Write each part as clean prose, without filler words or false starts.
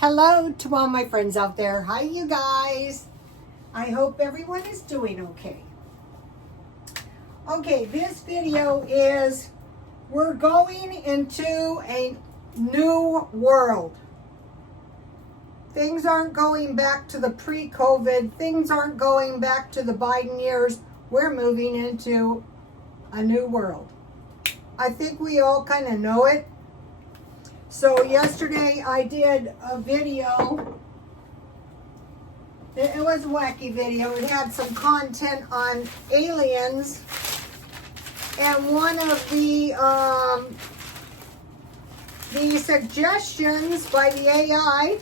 Hello to all my friends out there. Hi, you guys. I hope everyone is doing okay. Okay, this video is we're going into a new world. Things aren't going back to the pre-COVID. Things aren't going back to the Biden years. We're moving into a new world. I think we all kind of know it. So yesterday I did a video. It was a wacky video. It had some content on aliens. And one of the suggestions by the AI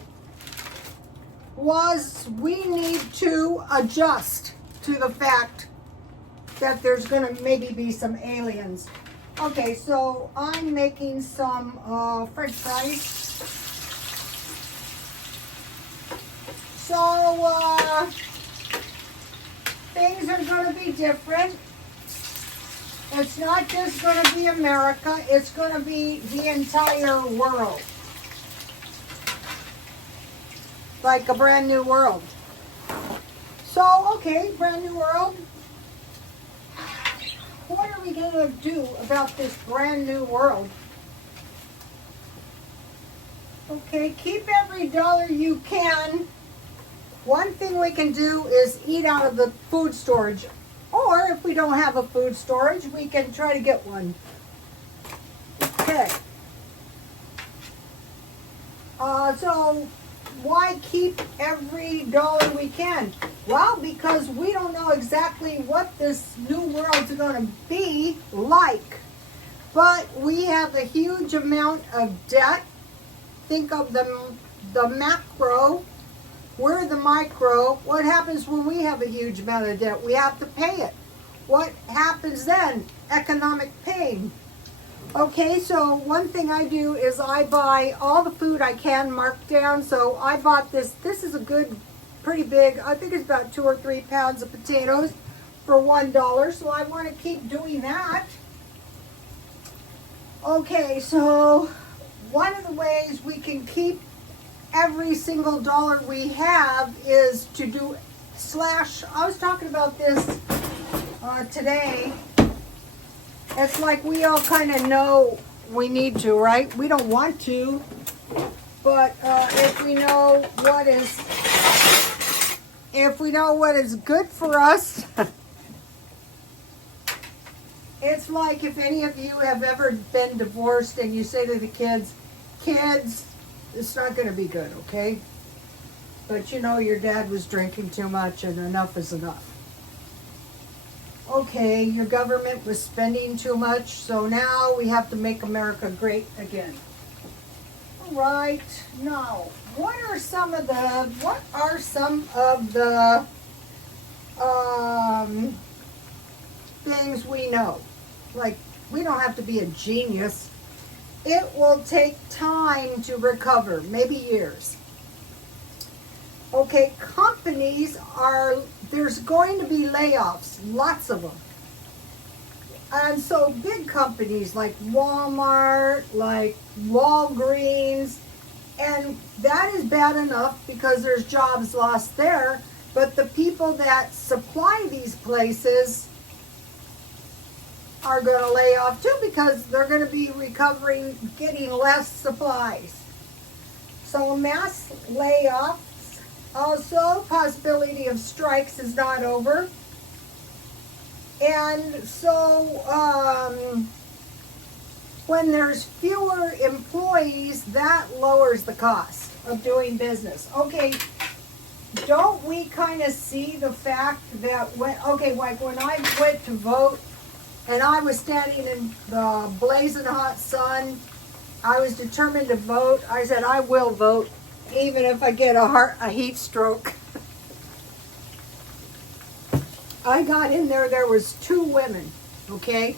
was we need to adjust to the fact that there's going to maybe be some aliens. Okay, so I'm making some French fries. So things are going to be different. It's not just going to be America, it's going to be the entire world. Like a brand new world. So, okay, brand new world. What are we going to do about this brand new world? Okay, keep every dollar you can. One thing we can do is eat out of the food storage. Or if we don't have a food storage, we can try to get one. Okay. So why keep every dollar we can? Well, because we don't know exactly what this new world's going to be like. But we have a huge amount of debt. Think of the macro. We're the micro. What happens when we have a huge amount of debt? We have to pay it. What happens then? Economic pain. Okay, so one thing I do is I buy all the food I can marked down. So I bought this. This is a good, pretty big, I think it's about 2 or 3 pounds of potatoes for $1. So I want to keep doing that. Okay, so one of the ways we can keep every single dollar we have is to do slash. I was talking about this today. It's like we all kind of know we need to, right? We don't want to, but if we know what is good for us, it's like if any of you have ever been divorced and you say to the kids, it's not going to be good, okay? But you know your dad was drinking too much and enough is enough. Okay, your government was spending too much, so now we have to make America great again. All right, now, what are some of the things we know? Like, we don't have to be a genius. It will take time to recover, maybe years. Okay, there's going to be layoffs, lots of them. And so big companies like Walmart, like Walgreens, and that is bad enough because there's jobs lost there, but the people that supply these places are going to lay off too because they're going to be recovering, getting less supplies. So mass layoffs. Also, possibility of strikes is not over. And so when there's fewer employees, that lowers the cost of doing business. Okay, don't we kind of see the fact that like when I went to vote and I was standing in the blazing hot sun, I was determined to vote. I said, I will vote, even if I get a heat stroke. I got in there was 2 women, okay?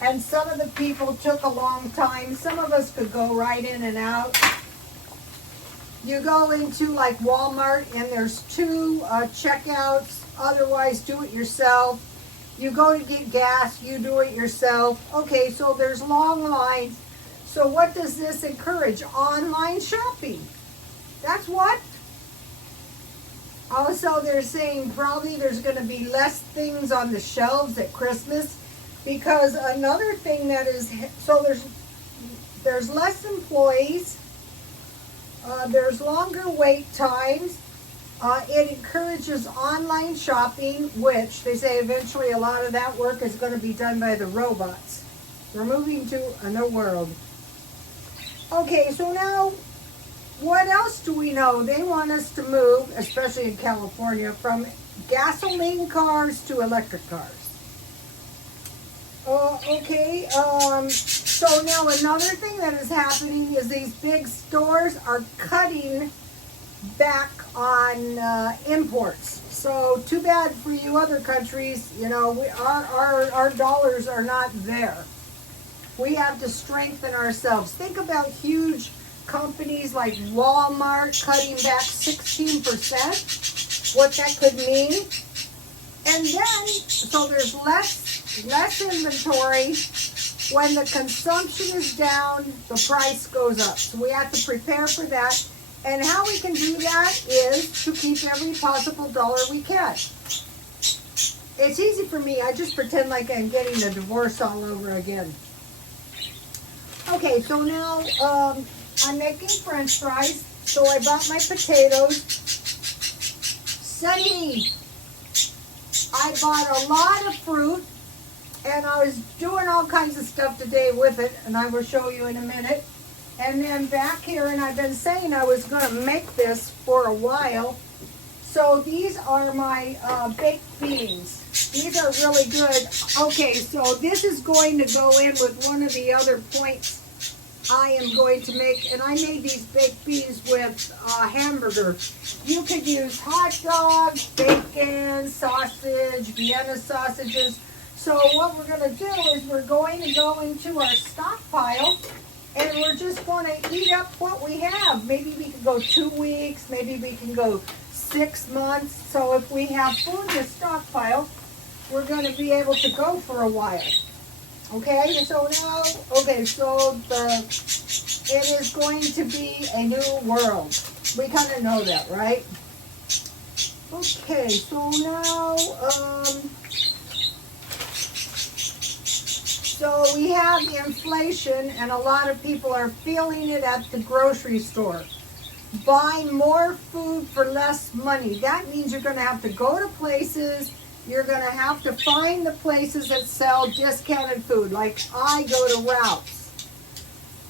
And some of the people took a long time. Some of us could go right in and out. You go into like Walmart and there's 2 checkouts, otherwise do it yourself. You go to get gas, you do it yourself. Okay, so there's long lines. So what does this encourage? Online shopping. That's what. Also, they're saying probably there's going to be less things on the shelves at Christmas, because another thing that is, so there's less employees, there's longer wait times. It encourages online shopping, which they say eventually a lot of that work is going to be done by the robots. We're moving to a new world. Okay, so now, what else do we know? They want us to move, especially in California, from gasoline cars to electric cars. Okay, so now another thing that is happening is these big stores are cutting back on imports. So too bad for you other countries. You know, our dollars are not there. We have to strengthen ourselves. Think about huge companies like Walmart cutting back 16%, what that could mean. And then, so there's less inventory. When the consumption is down, the price goes up. So we have to prepare for that. And how we can do that is to keep every possible dollar we can. It's easy for me. I just pretend like I'm getting a divorce all over again. Okay, so now I'm making French fries. So I bought my potatoes. Sunny. I bought a lot of fruit, and I was doing all kinds of stuff today with it, and I will show you in a minute. And then back here, and I've been saying I was going to make this for a while. So these are my baked beans. These are really good. Okay, so this is going to go in with one of the other points I am going to make. And I made these baked beans with hamburger. You could use hot dogs, bacon, sausage, Vienna sausages. So what we're going to do is we're going to go into our stockpile, and we're just going to eat up what we have. Maybe we can go 2 weeks. Maybe we can go 6 months. So if we have food in the stockpile, we're going to be able to go for a while. Okay, so now, okay, so it is going to be a new world. We kind of know that, right? Okay, so now, so we have inflation, and a lot of people are feeling it at the grocery store. Buy more food for less money. That means you're going to have to go to places. You're going to have to find the places that sell discounted food. Like I go to Ralph's.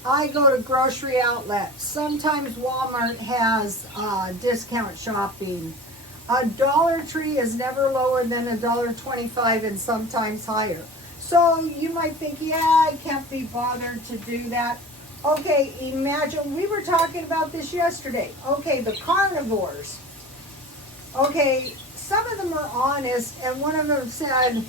I go to grocery outlets. Sometimes Walmart has discount shopping. A Dollar Tree is never lower than $1.25 and sometimes higher. So you might think, yeah, I can't be bothered to do that. Okay, imagine, we were talking about this yesterday. Okay, the carnivores. Okay, some of them are honest, and one of them said,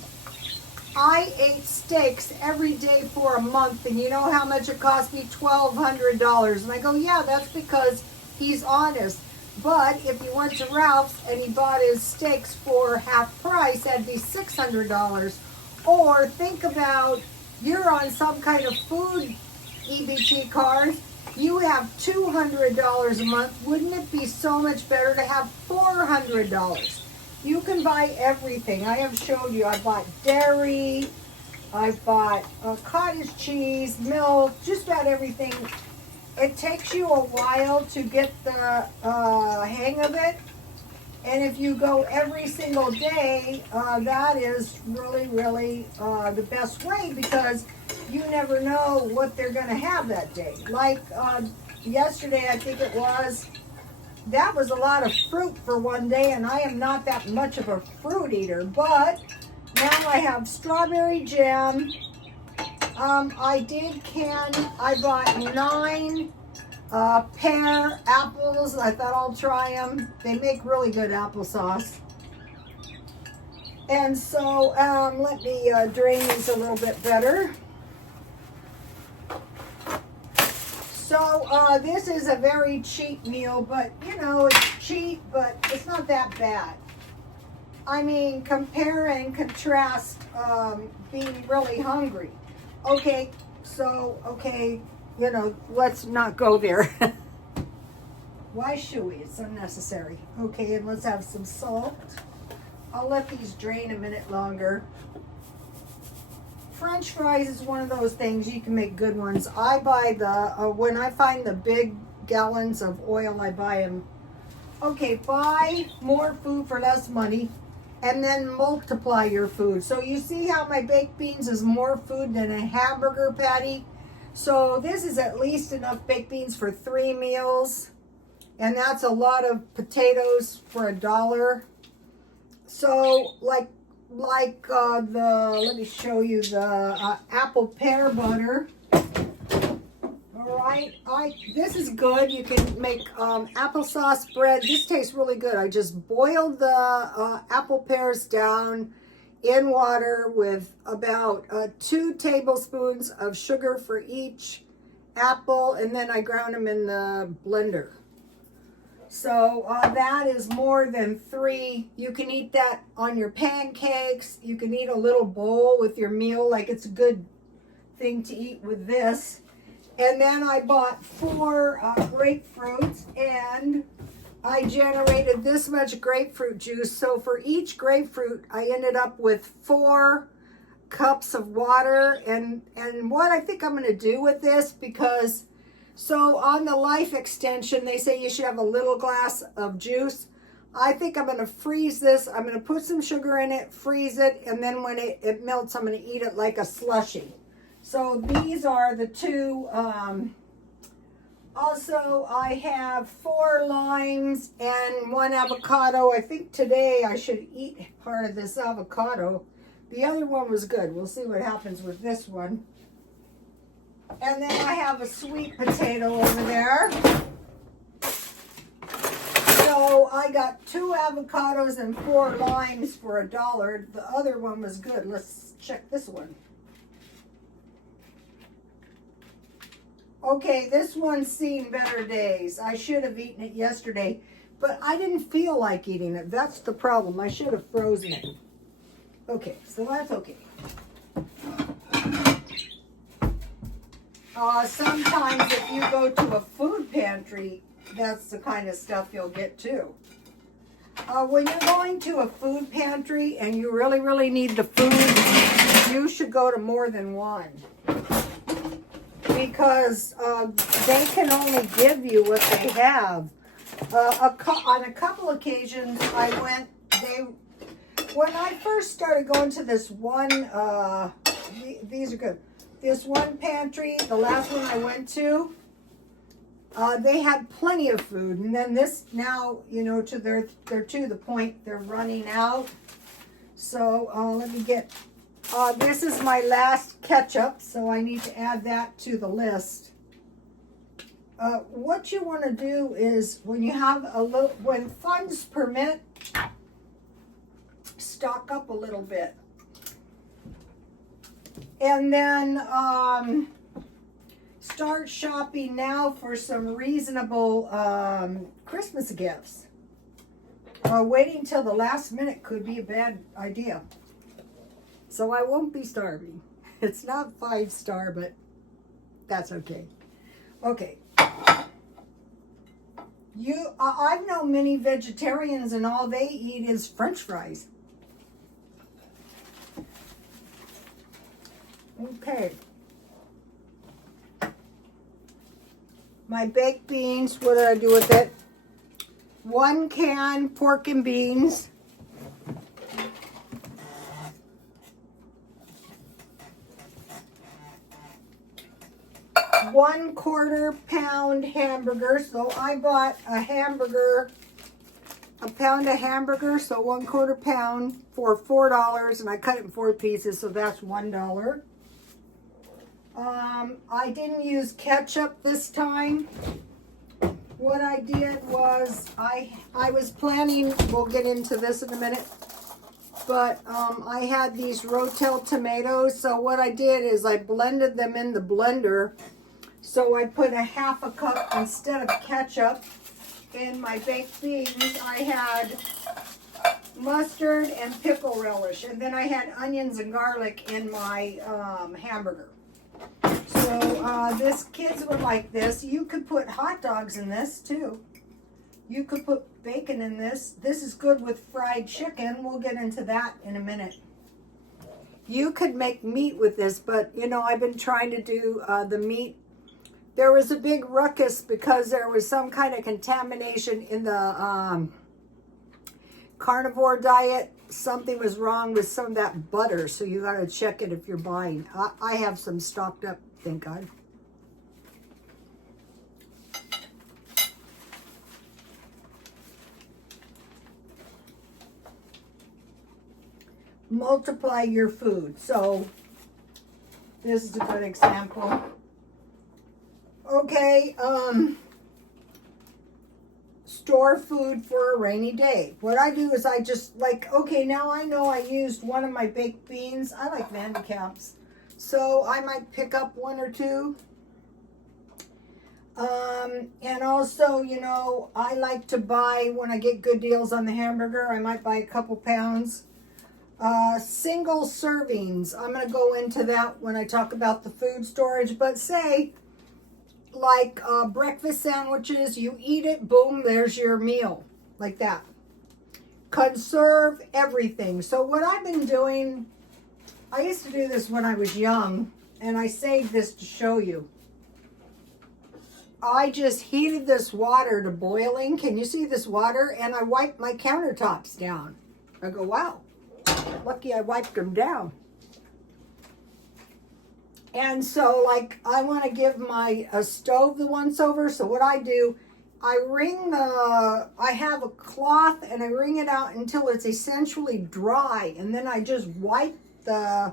I ate steaks every day for a month, and you know how much it cost me? $1,200. And I go, yeah, that's because he's honest. But if he went to Ralph's and he bought his steaks for half price, that'd be $600. Or think about, you're on some kind of food EBT card, you have $200 a month. Wouldn't it be so much better to have $400? You can buy everything. I have showed you. I bought dairy, I bought cottage cheese, milk, just about everything. It takes you a while to get the hang of it. And if you go every single day, that is really, really the best way, because you never know what they're going to have that day. Like yesterday, I think it was, that was a lot of fruit for one day, and I am not that much of a fruit eater. But now I have strawberry jam. I bought 9 pear apples. I thought I'll try them. They make really good applesauce. And so let me drain these a little bit better. So this is a very cheap meal, but you know, it's cheap, but it's not that bad. I mean, compare and contrast being really hungry. Okay, so, okay, you know, let's not go there. Why should we? It's unnecessary. Okay, and let's have some salt. I'll let these drain a minute longer. French fries is one of those things you can make good ones. I buy the, when I find the big gallons of oil, I buy them. Okay, buy more food for less money and then multiply your food. So you see how my baked beans is more food than a hamburger patty? So this is at least enough baked beans for 3 meals. And that's a lot of potatoes for $1. So let me show you the apple pear butter. All right, this is good. You can make applesauce bread. This tastes really good. I just boiled the apple pears down in water with about 2 tablespoons of sugar for each apple, and then I ground them in the blender. So that is more than 3. You can eat that on your pancakes. You can eat a little bowl with your meal. Like, it's a good thing to eat with this. And then I bought 4 grapefruits, and I generated this much grapefruit juice. So for each grapefruit, I ended up with 4 cups of water. And what I think I'm going to do with this, because so on the life extension, they say you should have a little glass of juice. I think I'm going to freeze this. I'm going to put some sugar in it, freeze it, and then when it melts, I'm going to eat it like a slushie. So these are the 2. Also, I have 4 limes and 1 avocado. I think today I should eat part of this avocado. The other one was good. We'll see what happens with this one. And then I have a sweet potato over there. So I got 2 avocados and 4 limes for $1. The other one was good. Let's check this one. Okay, this one's seen better days. I should have eaten it yesterday, but I didn't feel like eating it. That's the problem. I should have frozen it. Okay, so that's okay. Sometimes if you go to a food pantry, that's the kind of stuff you'll get too. When you're going to a food pantry and you really, really need the food, you should go to more than one. Because they can only give you what they have. On a couple occasions, when I first started going to this one, these are good. This one pantry, the last one I went to, they had plenty of food. And then this now, they're to the point they're running out. So let me get, this is my last ketchup, so I need to add that to the list. What you want to do is when you have when funds permit, stock up a little bit. And then start shopping now for some reasonable Christmas gifts. Waiting till the last minute could be a bad idea. So I won't be starving. It's not 5-star, but that's okay. Okay. I've known many vegetarians and all they eat is French fries. Okay. My baked beans, what did I do with it? 1 can pork and beans. 1/4 pound hamburger. So I bought a pound of hamburger, so 1/4 pound for $4, and I cut it in 4 pieces, so that's $1. I didn't use ketchup this time. What I did was I was planning, we'll get into this in a minute, but I had these Rotel tomatoes, so what I did is I blended them in the blender. So I put 1/2 cup instead of ketchup. In my baked beans, I had mustard and pickle relish. And then I had onions and garlic in my hamburger. So kids would like this. You could put hot dogs in this too. You could put bacon in this. This is good with fried chicken. We'll get into that in a minute. You could make meat with this, but you know, I've been trying to do the meat. There was a big ruckus because there was some kind of contamination in the carnivore diet. Something was wrong with some of that butter, so you got to check it if you're buying. I have some stocked up, thank God. Multiply your food. So this is a good example. Okay, store food for a rainy day. What I do is I just like, okay, now I know I used one of my baked beans. I like Vandekamps, so I might pick up one or two. And also, you know, I like to buy, when I get good deals on the hamburger, I might buy a couple pounds. Single servings. I'm going to go into that when I talk about the food storage, but say, like breakfast sandwiches, you eat it, boom, there's your meal, like that. Conserve everything. So what I've been doing, I used to do this when I was young, and I saved this to show you. I just heated this water to boiling. Can you see this water? And I wiped my countertops down. I go, wow, lucky I wiped them down. And so, like, I want to give my stove the once over. So what I do, I have a cloth and I wring it out until it's essentially dry. And then I just wipe the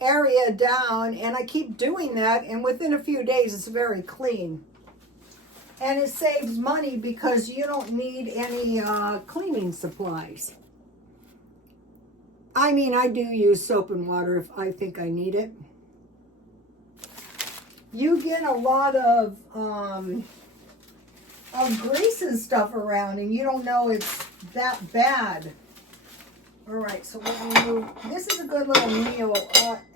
area down, and I keep doing that. And within a few days, it's very clean. And it saves money because you don't need any cleaning supplies. I mean, I do use soap and water if I think I need it. You get a lot of grease and stuff around, and you don't know it's that bad. All right, so we're going to move. This is a good little meal.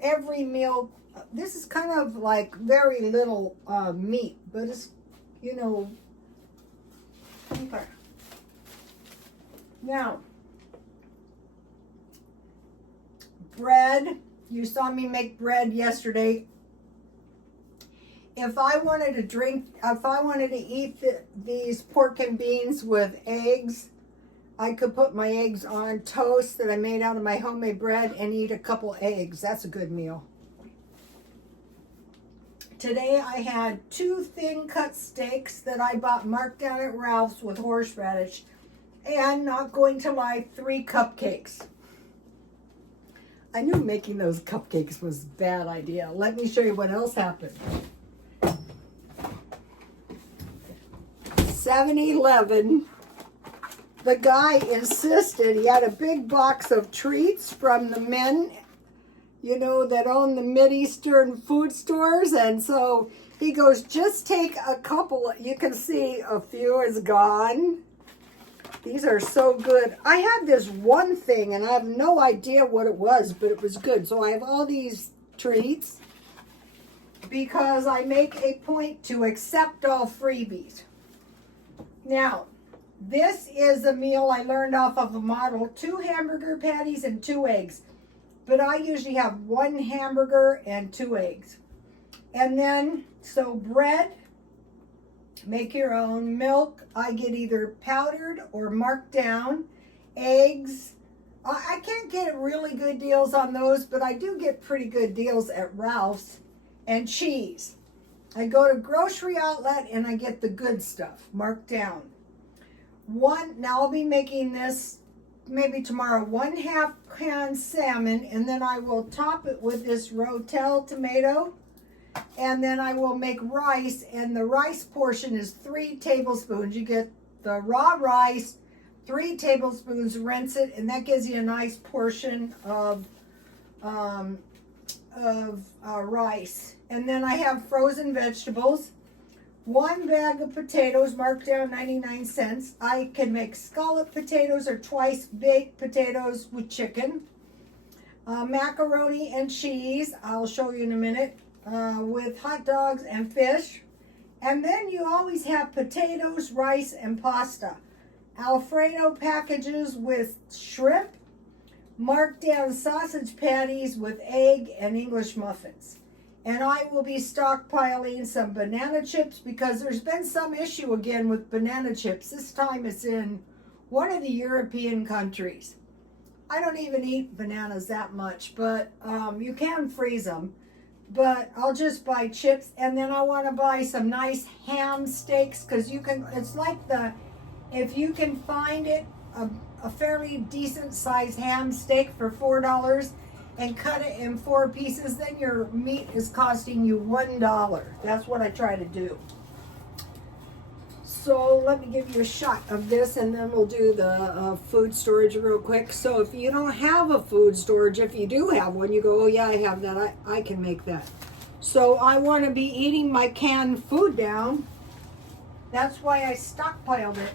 Every meal, this is kind of like very little meat, but it's, you know, okay. Now, bread. You saw me make bread yesterday. If I wanted to eat these pork and beans with eggs, I could put my eggs on toast that I made out of my homemade bread and eat a couple eggs. That's a good meal. Today I had 2 thin cut steaks that I bought marked down at Ralph's with horseradish, and, not going to lie, 3 cupcakes. I knew making those cupcakes was a bad idea. Let me show you what else happened. 7-Eleven, the guy insisted, he had a big box of treats from the men, you know, that own the Mideastern food stores. And so he goes, just take a couple. You can see a few is gone. These are so good. I had this one thing, and I have no idea what it was, but it was good. So I have all these treats because I make a point to accept all freebies. Now, this is a meal I learned off of a model: 2 hamburger patties and 2 eggs. But I usually have 1 hamburger and 2 eggs. And then, so bread, make your own. Milk, I get either powdered or marked down. Eggs, I can't get really good deals on those, but I do get pretty good deals at Ralph's. And cheese. I go to grocery outlet and I get the good stuff marked down. Now I'll be making this maybe tomorrow, 1/2 can salmon, and then I will top it with this Rotel tomato, and then I will make rice, and the rice portion is 3 tablespoons. You get the raw rice, 3 tablespoons, rinse it, and that gives you a nice portion of rice. And then I have frozen vegetables, 1 bag of potatoes marked down 99 cents. I can make scallop potatoes or twice baked potatoes with chicken. Macaroni and cheese, I'll show you in a minute, with hot dogs and fish. And then you always have potatoes, rice, and pasta. Alfredo packages with shrimp, marked down sausage patties with egg and English muffins. And I will be stockpiling some banana chips because there's been some issue again with banana chips. This time it's in one of the European countries. I don't even eat bananas that much, but you can freeze them. But I'll just buy chips, and then I want to buy some nice ham steaks because you can, it's like if you can find it, a fairly decent sized ham steak for $4 and cut it in 4 pieces, then your meat is costing you $1. That's what I try to do. So let me give you a shot of this, and then we'll do the food storage real quick. So if you don't have a food storage, if you do have one, you go, oh yeah, I have that, I can make that. So I want to be eating my canned food down. That's why I stockpiled it.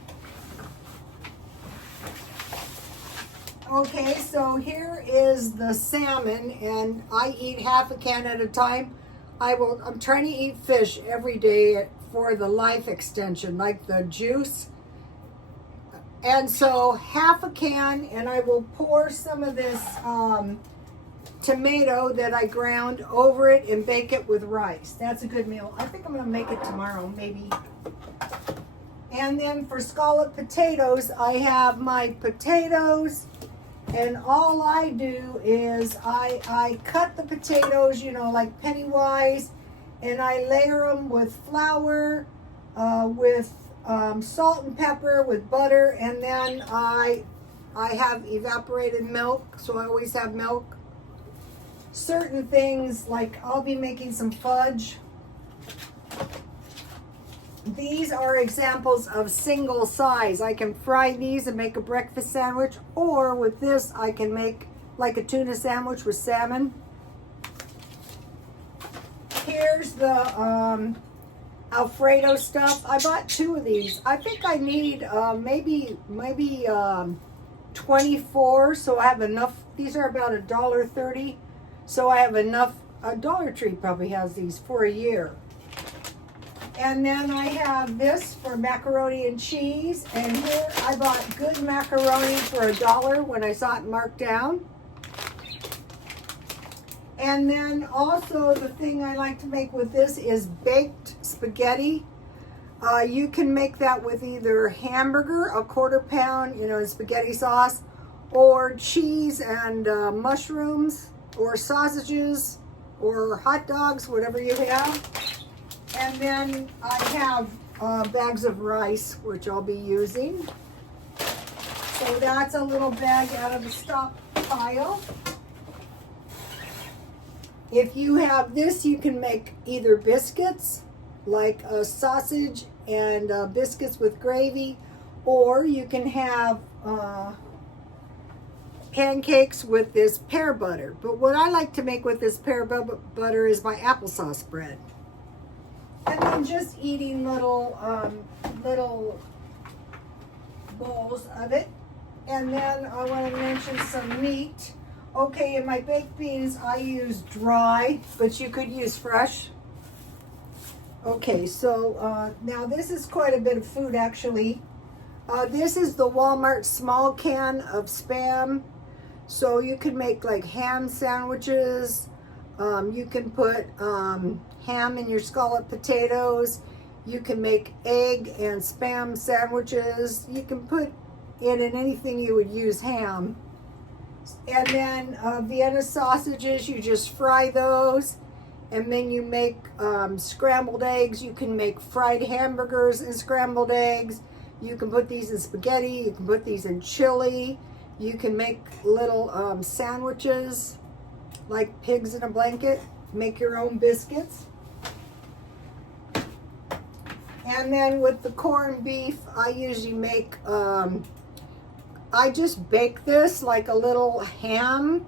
Okay, so here is the salmon, and I eat half a can at a time. I'm trying to eat fish every day for the life extension, like the juice. And so half a can, and I will pour some of this tomato that I ground over it and bake it with rice. That's a good meal. I think I'm gonna make it tomorrow, maybe. And then for scalloped potatoes, I have my potatoes, and all I do is I cut the potatoes, you know, like pennywise, and I layer them with flour, with salt and pepper, with butter, and then I have evaporated milk, so I always have milk. Certain things, like I'll be making some fudge. These are examples of single size. I can fry these and make a breakfast sandwich, or with this I can make like a tuna sandwich with salmon. Here's the Alfredo stuff. I bought 2 of these. I think I need maybe 24, so I have enough. These are about $1.30, so I have enough. Dollar Tree probably has these for a year. And then I have this for macaroni and cheese, and here I bought good macaroni for $1 when I saw it marked down. And then also the thing I like to make with this is baked spaghetti. You can make that with either hamburger, a 1/4 pound, you know, spaghetti sauce, or cheese and mushrooms, or sausages, or hot dogs, whatever you have. And then I have bags of rice, which I'll be using. So that's a little bag out of the stockpile. If you have this, you can make either biscuits, like a sausage and biscuits with gravy, or you can have pancakes with this pear butter. But what I like to make with this pear butter is my applesauce bread. And then just eating little bowls of it. And then I want to mention some meat. Okay, in my baked beans, I use dry, but you could use fresh. Okay, so now this is quite a bit of food, actually. This is the Walmart small can of Spam. So you can make like ham sandwiches. You can put ham in your scalloped potatoes. You can make egg and Spam sandwiches. You can put in anything you would use ham. And then Vienna sausages, you just fry those. And then you make scrambled eggs. You can make fried hamburgers and scrambled eggs. You can put these in spaghetti. You can put these in chili. You can make little sandwiches, like pigs in a blanket. Make your own biscuits. And then with the corned beef, I usually make, I just bake this like a little ham.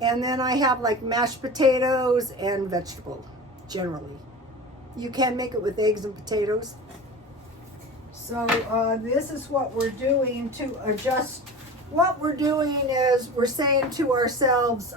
And then I have like mashed potatoes and vegetable, generally. You can make it with eggs and potatoes. So this is what we're doing to adjust. What we're doing is we're saying to ourselves,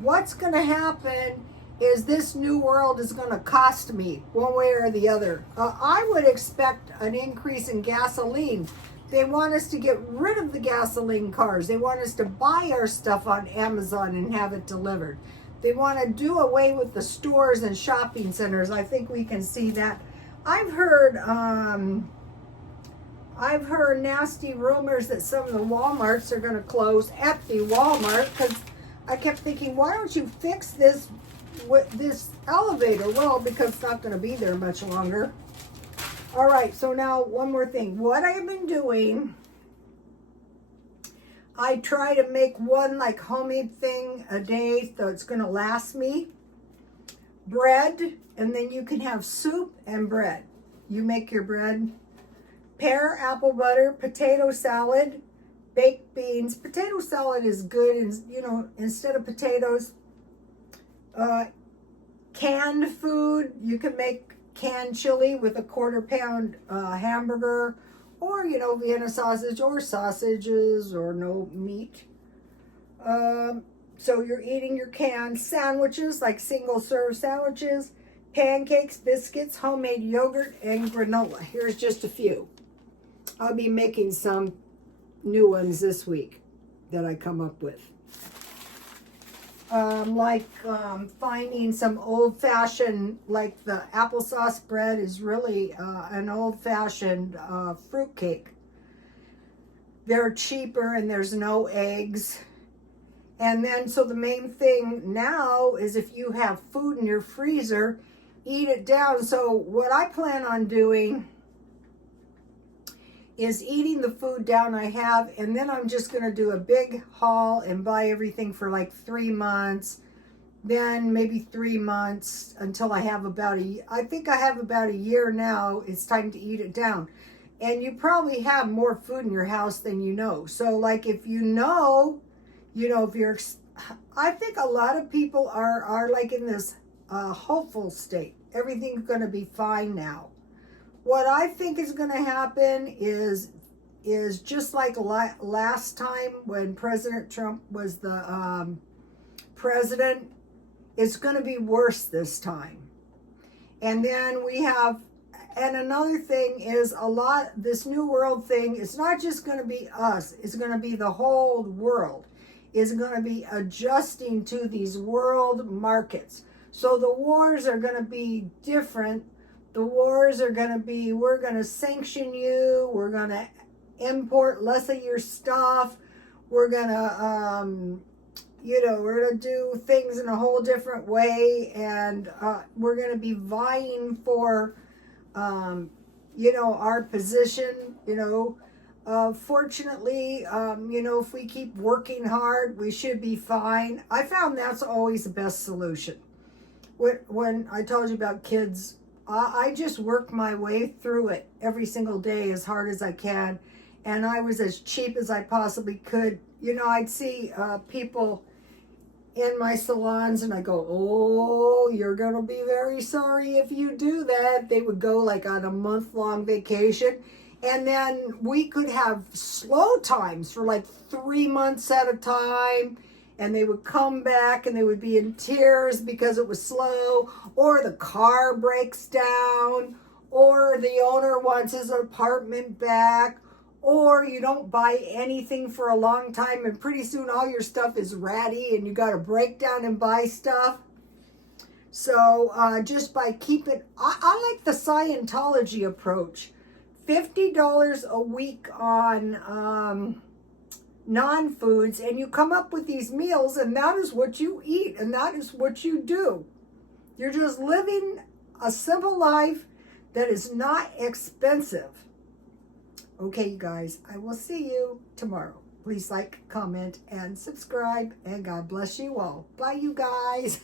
what's going to happen is this new world is going to cost me one way or the other. I would expect an increase in gasoline. They want us to get rid of the gasoline cars. They want us to buy our stuff on Amazon and have it delivered. They want to do away with the stores and shopping centers. I think we can see that. I've heard nasty rumors that some of the Walmarts are going to close at the Walmart, because I kept thinking, why don't you fix this with this elevator? Well, because it's not going to be there much longer. All right, so now one more thing. What I've been doing, I try to make one like homemade thing a day so it's going to last me. Bread, and then you can have soup and bread. You make your bread. Pear, apple butter, potato salad, baked beans. Potato salad is good, and you know, instead of potatoes, canned food. You can make canned chili with a 1/4 pound hamburger, or you know, Vienna sausage, or sausages, or no meat. So you're eating your canned sandwiches, like single serve sandwiches, pancakes, biscuits, homemade yogurt, and granola. Here's just a few. I'll be making some new ones this week that I come up with. Finding some old-fashioned, like the applesauce bread is really an old-fashioned fruit cake. They're cheaper and there's no eggs. And then, so the main thing now is if you have food in your freezer, eat it down. So what I plan on doing is eating the food down I have, and then I'm just going to do a big haul and buy everything for like 3 months, then maybe 3 months until I have I think I have about a year now. It's time to eat it down. And you probably have more food in your house than you know. So like if you know, if you're, I think a lot of people are like in this hopeful state. Everything's going to be fine now. What I think is going to happen is just like last time when President Trump was the president, it's going to be worse this time. And then and another thing is this new world thing, it's not just going to be us, it's going to be the whole world is going to be adjusting to these world markets. So the wars are going to be different. The wars are going to be, we're going to sanction you, we're going to import less of your stuff, we're going to, we're going to do things in a whole different way, and we're going to be vying for, our position, fortunately, if we keep working hard, we should be fine. I found that's always the best solution. When I told you about kids, I just work my way through it every single day as hard as I can. And I was as cheap as I possibly could. I'd see people in my salons and I go, oh, you're going to be very sorry if you do that. They would go like on a month-long vacation. And then we could have slow times for like 3 months at a time. And they would come back and they would be in tears because it was slow, or the car breaks down, or the owner wants his apartment back, or you don't buy anything for a long time and pretty soon all your stuff is ratty and you got to break down and buy stuff. So just by keeping, I like the Scientology approach. $50 a week on non-foods, and you come up with these meals, and that is what you eat, and that is what you do. You're just living a simple life that is not expensive. Okay, you guys, I will see you tomorrow. Please like, comment, and subscribe, and God bless you all. Bye, you guys.